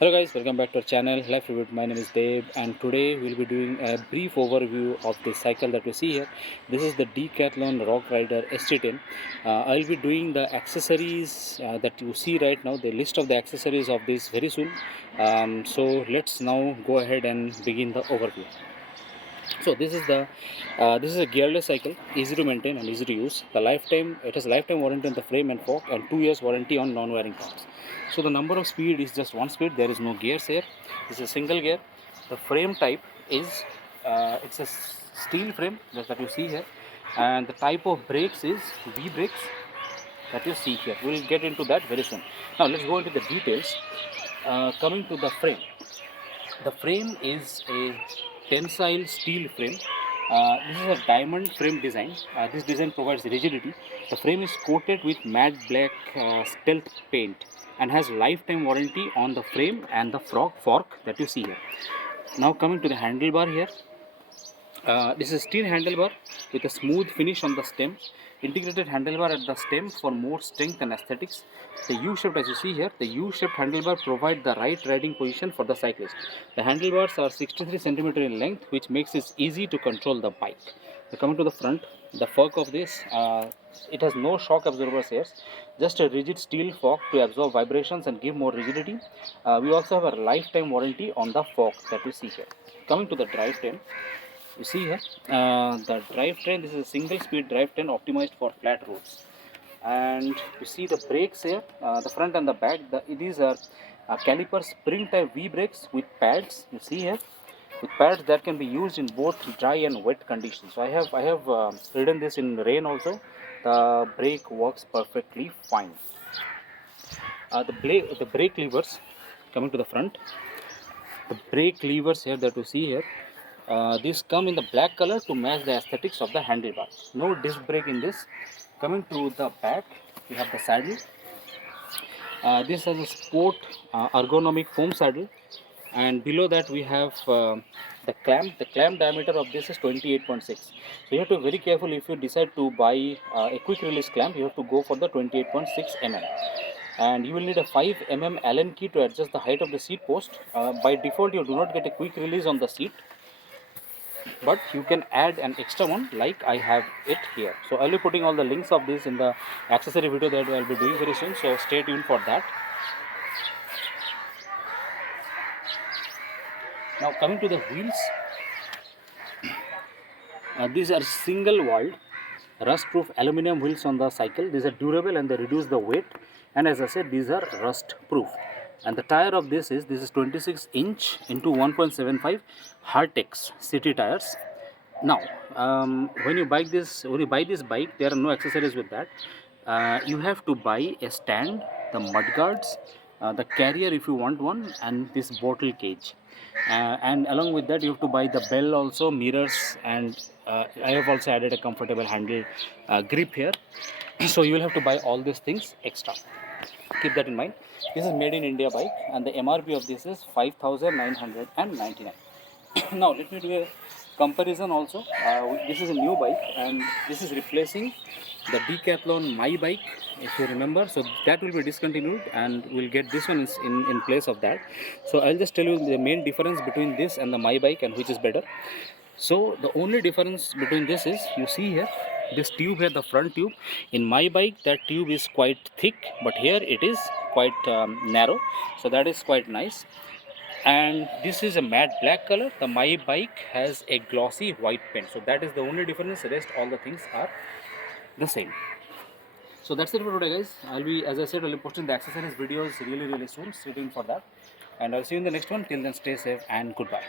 Hello guys, welcome back to our channel Life Review. My name is Dave and today we'll be doing a brief overview of the cycle that we see here. This is the Decathlon Rockrider ST10. I'll be doing the accessories that you see right now, the list of the accessories of this very soon. So let's now go ahead and begin the overview. So this is a gearless cycle, easy to maintain and easy to use. It has lifetime warranty on the frame and fork and 2 years warranty on non-wearing parts. So the number of speed is just one speed. There is no gears here. This is a single gear. The frame type is it's a steel frame that you see here, and the type of brakes is vBrakes that you see here. We'll get into that very soon. Now let's go into the details. Coming to the frame is a tensile steel frame. This is a diamond frame design. This design provides rigidity. The frame is coated with matte black stealth paint and has lifetime warranty on the frame and the fork that you see here. Now coming to the handlebar here. This is steel handlebar with a smooth finish on the stem. Integrated handlebar at the stem for more strength and aesthetics. The U-shaped, as you see here, the U-shaped handlebar provide the right riding position for the cyclist. The handlebars are 63 cm in length, which makes it easy to control the bike. Now coming to the front, the fork of this, it has no shock absorbers here, just a rigid steel fork to absorb vibrations and give more rigidity. We also have a lifetime warranty on the fork that you see here. Coming to the drivetrain. You see here, the drivetrain, this is a single speed drivetrain optimized for flat roads. And you see the brakes here, the front and the back, these are caliper spring type vBrakes with pads, you see here, with pads that can be used in both dry and wet conditions. So I have ridden this in rain also. The brake works perfectly fine. The brake levers, coming to the front, the brake levers here that you see here, these come in the black color to match the aesthetics of the handlebar. No disc brake in this. Coming to the back, we have the saddle. This has a sport ergonomic foam saddle, and below that we have the clamp. The clamp diameter of this is 28.6. So you have to be very careful if you decide to buy a quick release clamp. You have to go for the 28.6 mm. And you will need a 5 mm Allen key to adjust the height of the seat post. By default, you do not get a quick release on the seat, but you can add an extra one like I have it here. So I'll be putting all the links of this in the accessory video that I'll be doing very soon, so stay tuned for that. Now coming to the wheels, these are single walled rust proof aluminum wheels on the cycle. These are durable and they reduce the weight, and as I said, these are rust proof. And the tire of this is 26 inch into 1.75 Hartex city tires. Now when you buy this bike, there are no accessories with that. You have to buy a stand, the mudguards, the carrier if you want one, and this bottle cage. And along with that, you have to buy the bell also, mirrors, and I have also added a comfortable handle grip here. So you will have to buy all these things extra. Keep that in mind. This is made in India bike, and the MRP of this is 5,999. Now let me do a comparison also. This is a new bike, and this is replacing the Decathlon MyBike, if you remember. So that will be discontinued, and we'll get this one in place of that. So I'll just tell you the main difference between this and the MyBike and which is better. So the only difference between this is, you see here, this tube here, the front tube. In MyBike, that tube is quite thick, but here it is quite narrow. So that is quite nice. And this is a matte black color. The MyBike has a glossy white paint. So that is the only difference. The rest, all the things are the same. So that's it for today, guys. As I said, I'll be posting the accessories videos really soon. Stay tuned for that, and I'll see you in the next one. Till then, stay safe and goodbye.